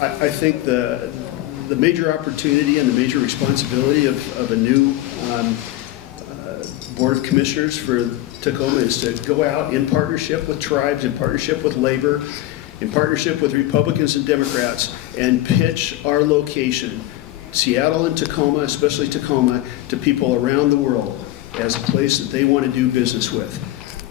I think the major opportunity and the major responsibility of a new Board of Commissioners for Tacoma is to go out in partnership with tribes, in partnership with labor, in partnership with Republicans and Democrats, and pitch our location, Seattle and Tacoma, especially Tacoma, to people around the world as a place that they want to do business with.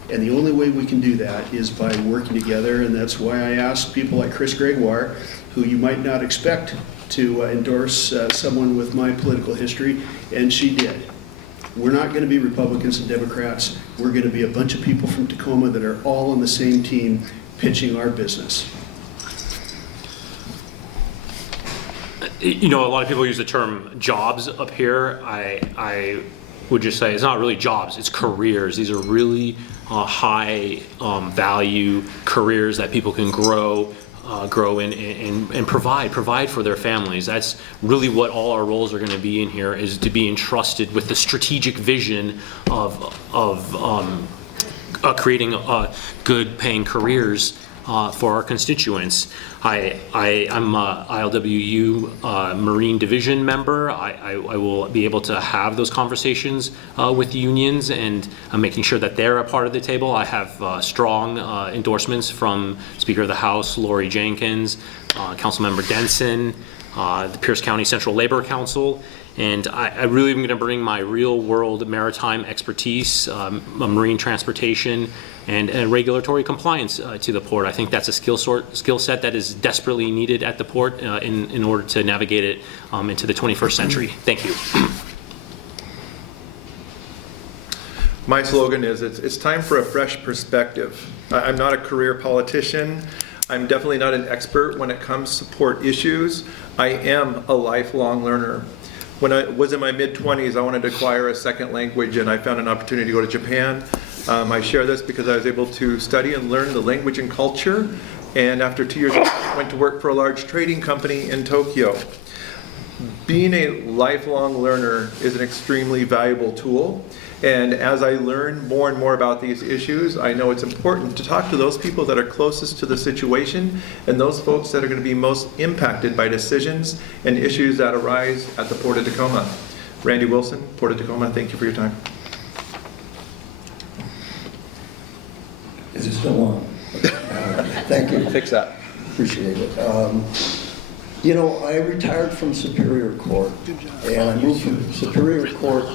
And the only way we can do that is by working together, and that's why I asked people like Chris Gregoire, who you might not expect to endorse someone with my political history, and she did. We're not going to be Republicans and Democrats. We're going to be a bunch of people from Tacoma that are all on the same team pitching our business. You know, a lot of people use the term jobs up here. I would just say it's not really jobs, it's careers. These are really high value careers that people can grow in and provide for their families. That's really what all our roles are going to be in here, is to be entrusted with the strategic vision of creating good paying careers for our constituents. I'm a ILWU Marine Division member. I will be able to have those conversations with unions, and I'm making sure that they're a part of the table. I have strong endorsements from Speaker of the House Lori Jenkins, Councilmember Denson, the Pierce County Central Labor Council, and I really am going to bring my real world maritime expertise, marine transportation, and regulatory compliance to the port. I think that's a skill set that is desperately needed at the port in order to navigate it into the 21st century. Thank you. My slogan is, it's time for a fresh perspective. I'm not a career politician. I'm definitely not an expert when it comes to port issues. I am a lifelong learner. When I was in my mid-20s, I wanted to acquire a second language, and I found an opportunity to go to Japan. I share this because I was able to study and learn the language and culture, and after 2 years, I went to work for a large trading company in Tokyo. Being a lifelong learner is an extremely valuable tool, and as I learn more and more about these issues, I know it's important to talk to those people that are closest to the situation and those folks that are going to be most impacted by decisions and issues that arise at the Port of Tacoma. Randy Wilson, Port of Tacoma, thank you for your time. Is it still on? Thank you. Fix that. Appreciate it. You know, I retired from Superior Court, and I moved from Superior Court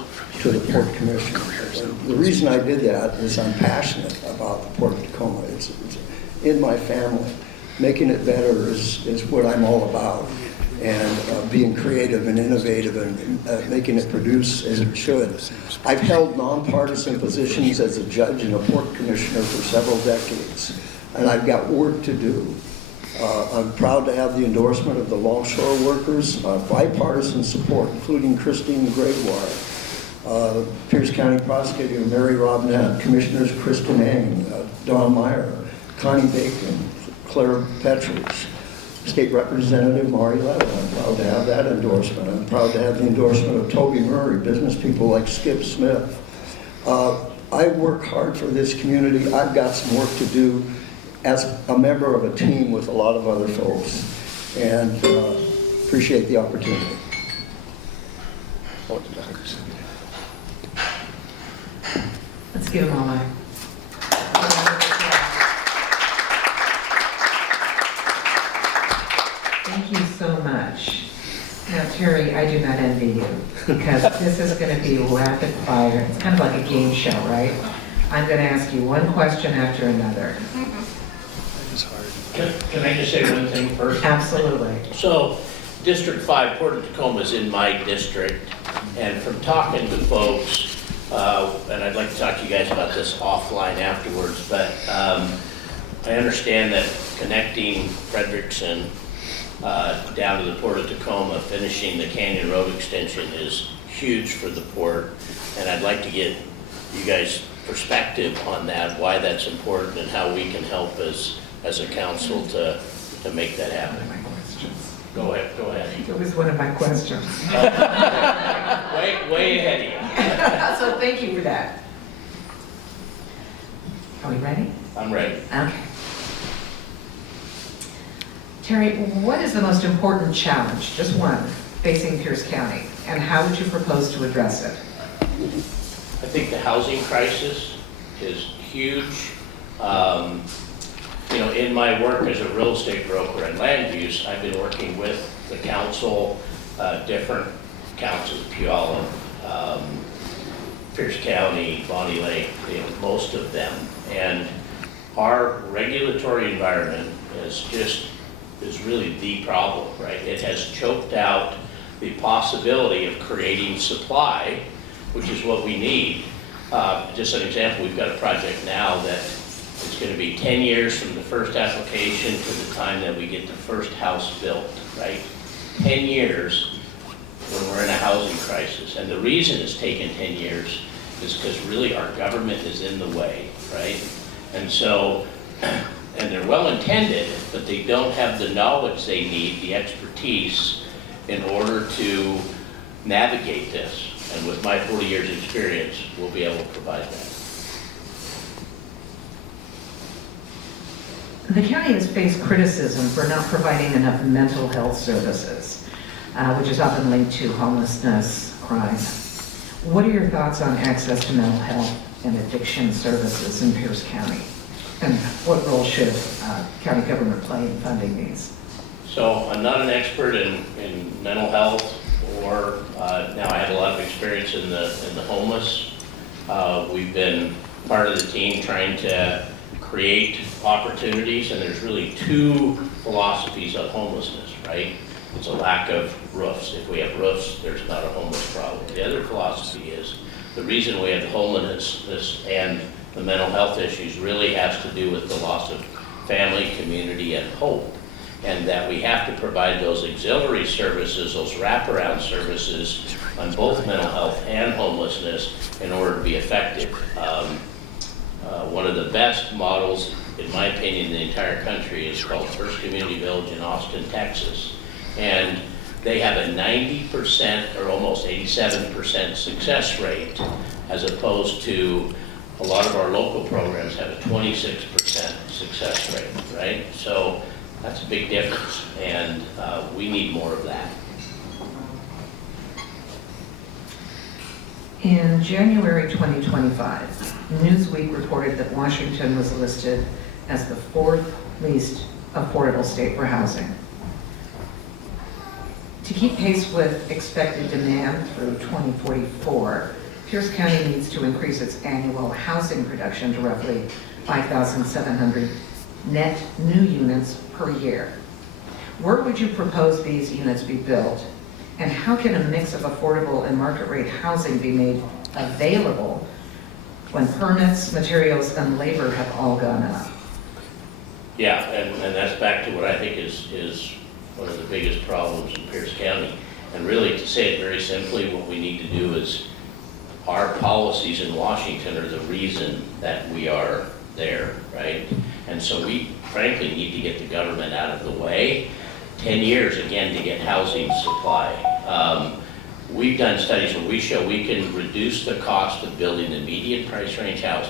to the Port Commission. And the reason I did that is I'm passionate about the Port of Tacoma. It's in my family. Making it better is what I'm all about. And being creative and innovative and making it produce as it should. I've held nonpartisan positions as a judge and a port commissioner for several decades, and I've got work to do. I'm proud to have the endorsement of the longshore workers, bipartisan support, including Christine Gregoire, Pierce County Prosecutor Mary Robnett, Commissioners Kristen Eng, Don Meyer, Connie Bacon, Claire Petridge, State Representative Mari Levin. I'm proud to have that endorsement. I'm proud to have the endorsement of Toby Murray, business people like Skip Smith. I work hard for this community. I've got some work to do as a member of a team with a lot of other folks, and appreciate the opportunity. Let's give them all a Thank you so much. Now, Terry, I do not envy you, because this is going to be rapid fire. It's kind of like a game show, right? I'm going to ask you one question after another. It's hard. Can I just say one thing first? Absolutely. So, District 5, Port of Tacoma is in my district, and from talking to folks, and I'd like to talk to you guys about this offline afterwards, but I understand that connecting Frederickson down to the Port of Tacoma, finishing the Canyon Road extension is huge for the port, and I'd like to get you guys' perspective on that, why that's important, and how we can help as a council to make that happen. Go ahead. It was one of my questions. way ahead of you. So thank you for that. Are we ready? I'm ready. Okay. Terry, what is the most important challenge, just one, facing Pierce County, and how would you propose to address it? I think the housing crisis is huge. You know, in my work as a real estate broker and land use, I've been working with the council, different councils, Puyallup, Pierce County, Bonnie Lake, you know, most of them. And our regulatory environment is really the problem, right? It has choked out the possibility of creating supply, which is what we need. Just an example, we've got a project now that it's going to be 10 years from the first application to the time that we get the first house built, right? 10 years when we're in a housing crisis. And the reason it's taken 10 years is because really our government is in the way, right? And so, and they're well intended, but they don't have the knowledge they need, the expertise in order to navigate this. And with my 40 years experience, we'll be able to provide that. The county has faced criticism for not providing enough mental health services, which is often linked to homelessness, crime. What are your thoughts on access to mental health and addiction services in Pierce County? And what role should county government play in funding these? So I'm not an expert in mental health, or now I have a lot of experience in the homeless. We've been part of the team trying to create opportunities, and there's really two philosophies on homelessness, right? It's a lack of roofs. If we have roofs, there's not a homeless problem. The other philosophy is the reason we have homelessness and the mental health issues really has to do with the loss of family, community, and hope. And that we have to provide those auxiliary services, those wraparound services on both mental health and homelessness in order to be effective. One of the best models, in my opinion, in the entire country is called First Community Village in Austin, Texas. And they have a 90% or almost 87% success rate, as opposed to a lot of our local programs have a 26% success rate, right? So that's a big difference, and we need more of that. In January 2025, Newsweek reported that Washington was listed as the fourth least affordable state for housing. To keep pace with expected demand through 2044, Pierce County needs to increase its annual housing production to roughly 5,700 net new units per year. Where would you propose these units be built? And how can a mix of affordable and market rate housing be made available when permits, materials, and labor have all gone up? Yeah, and that's back to what I think is one of the biggest problems in Pierce County. And really, to say it very simply, what we need to do is our policies in Washington are the reason that we are there, right? And so we frankly need to get the government out of the way. 10 years, again, to get housing supply. We've done studies where we show we can reduce the cost of building the median price range house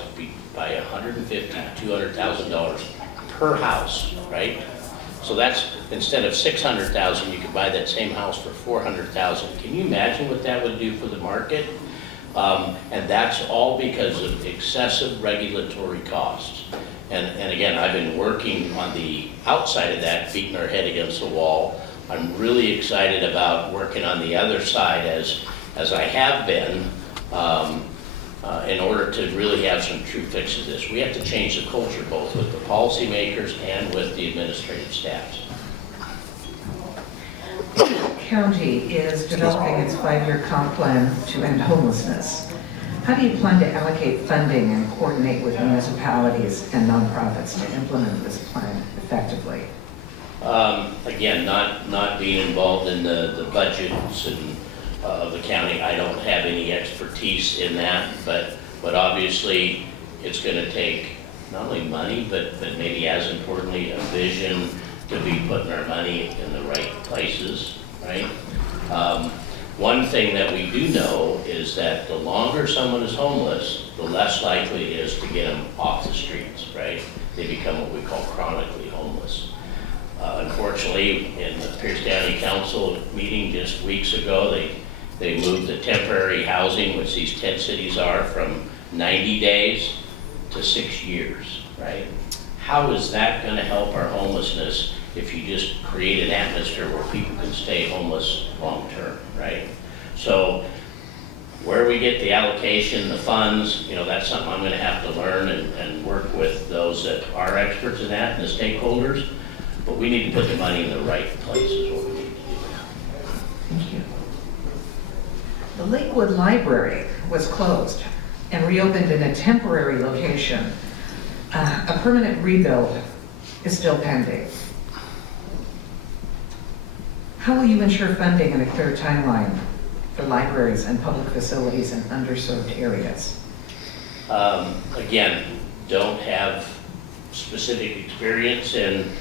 by $150,000 to $200,000 per house, right? So that's, instead of $600,000, you could buy that same house for $400,000. Can you imagine what that would do for the market? And that's all because of excessive regulatory costs. And again, I've been working on the outside of that, beating our head against the wall. I'm really excited about working on the other side as I have been in order to really have some true fixes to this. We have to change the culture both with the policymakers and with the administrative staffs. County is developing its 5-year comp plan to end homelessness. How do you plan to allocate funding and coordinate with municipalities and nonprofits to implement this plan effectively? Again, not being involved in the budgets and of the county, I don't have any expertise in that, but obviously it's going to take not only money, but maybe as importantly a vision to be putting our money in the right places, right? One thing that we do know is that the longer someone is homeless, the less likely it is to get them off the streets, right? They become what we call chronically homeless. Unfortunately, in the Pierce County Council meeting just weeks ago, they moved the temporary housing, which these 10 cities are, from 90 days to 6 years, right? How is that going to help our homelessness if you just create an atmosphere where people can stay homeless long-term, right? So where we get the allocation, the funds, that's something I'm going to have to learn and work with those that are experts in that and the stakeholders. But we need to put the money in the right place is what we need to do. Thank you. The Lakewood Library was closed and reopened in a temporary location. A permanent rebuild is still pending. How will you ensure funding and a clear timeline for libraries and public facilities in underserved areas? Again, don't have specific experience in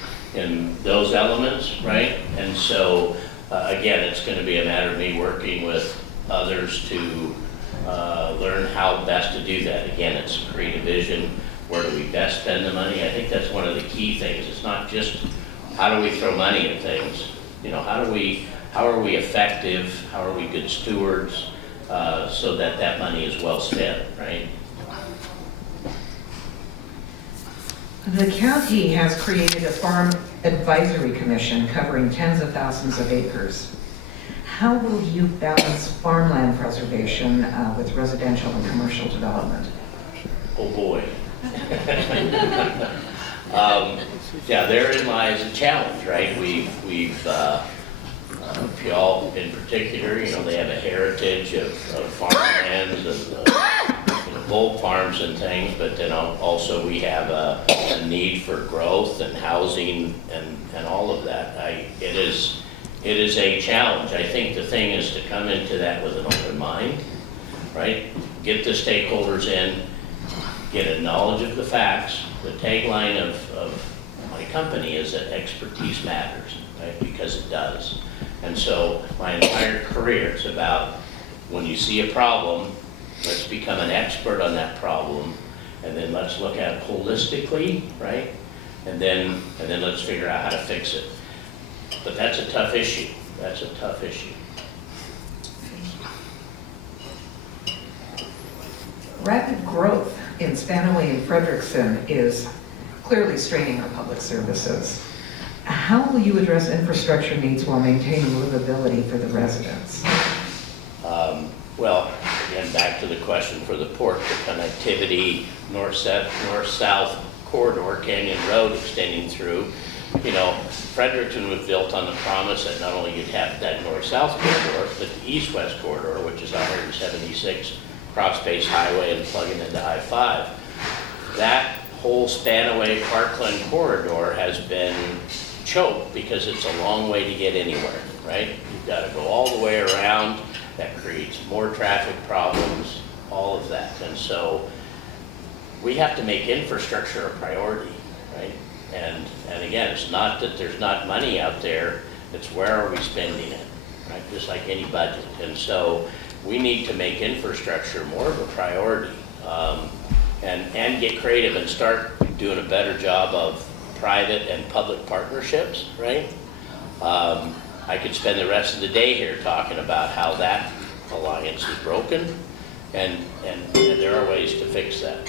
those elements, right? And so, again, it's going to be a matter of me working with others to learn how best to do that. Again, it's create a vision. Where do we best spend the money? I think that's one of the key things. It's not just how do we throw money at things. How are we effective? How are we good stewards so that money is well spent, right? The county has created a farm advisory commission covering tens of thousands of acres. How will you balance farmland preservation with residential and commercial development? Oh boy. Yeah, therein lies a challenge, right? We've y'all in particular, they have a heritage of farmlands and bull farms and things, but then also we have a need for growth and housing and all of that. It is a challenge. I think the thing is to come into that with an open mind, right? Get the stakeholders in, get a knowledge of the facts. The tagline of my company is that expertise matters, right? Because it does. And so my entire career is about when you see a problem, let's become an expert on that problem, and then let's look at it holistically, right? And then let's figure out how to fix it. But that's a tough issue. That's a tough issue. Rapid growth in Spanaway and Frederickson is clearly straining our public services. How will you address infrastructure needs while maintaining livability for the residents? Well, again, back to the question for the port, the connectivity, north-south corridor, Canyon Road extending through. Frederickson was built on the promise that not only you'd have that north-south corridor, but the east-west corridor, which is 176 cross-base highway and plugging into I-5. That whole Spanaway Parkland corridor has been choked because it's a long way to get anywhere, right? You've got to go all the way around. That creates more traffic problems, all of that. And so we have to make infrastructure a priority, right? And again, it's not that there's not money out there, it's where are we spending it, right? Just like any budget. And so we need to make infrastructure more of a priority and get creative and start doing a better job of private and public partnerships, right? I could spend the rest of the day here talking about how that alliance is broken and there are ways to fix that.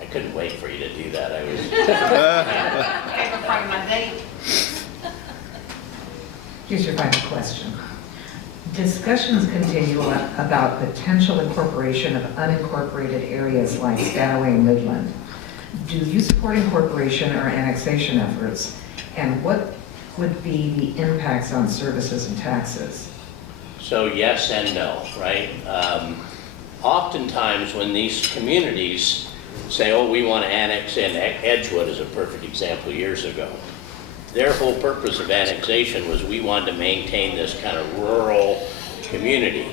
I couldn't wait for you to do that. I was Favorite part of my day. Here's your final question. Discussions continue about potential incorporation of unincorporated areas like Spanaway and Midland. Do you support incorporation or annexation efforts? And what would be the impacts on services and taxes? So yes and no, right? Oftentimes when these communities say, oh, we want to annex in, Edgewood is a perfect example years ago. Their whole purpose of annexation was we wanted to maintain this kind of rural community.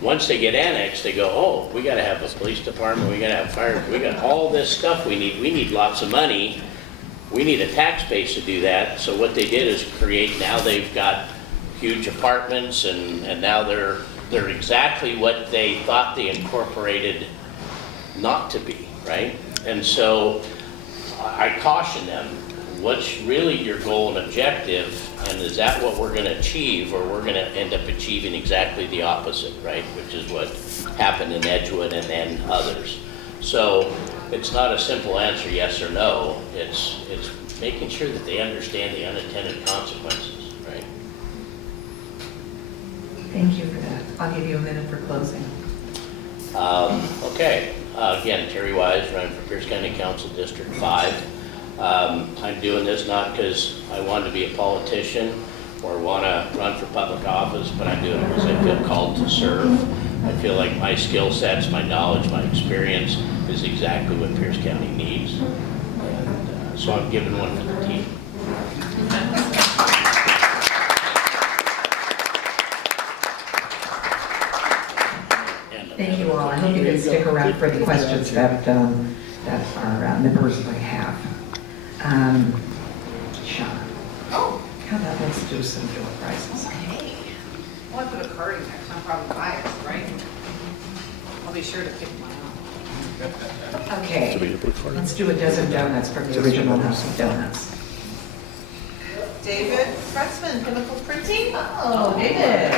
Once they get annexed, they go, oh, we got to have a police department, we got to have fire, we got all this stuff we need lots of money. We need a tax base to do that. So what they did is create, now they've got huge apartments and now they're exactly what they thought they incorporated not to be, right? And so I caution them, what's really your goal and objective, and is that what we're gonna achieve, or we're gonna end up achieving exactly the opposite, right? Which is what happened in Edgewood and then others. So it's not a simple answer, yes or no. It's making sure that they understand the unintended consequences, right? Thank you for that. I'll give you a minute for closing. Okay, again, Terry Wise, running for Pierce County Council District 5. I'm doing this not because I want to be a politician or want to run for public office, but I'm doing it because I feel called to serve. I feel like my skill sets, my knowledge, my experience is exactly what Pierce County needs. And so I'm giving one for the team. Thank you all. I hope you can stick around for the questions that our members might have. Sean, Oh, how about let's do some door prizes? hey. Well, I put a card in there, so I'm probably biased, right? I'll be sure to pick mine up. Okay, let's do a dozen donuts from the original House of Donuts. David Fretzman, Chemical Printing. Oh, David.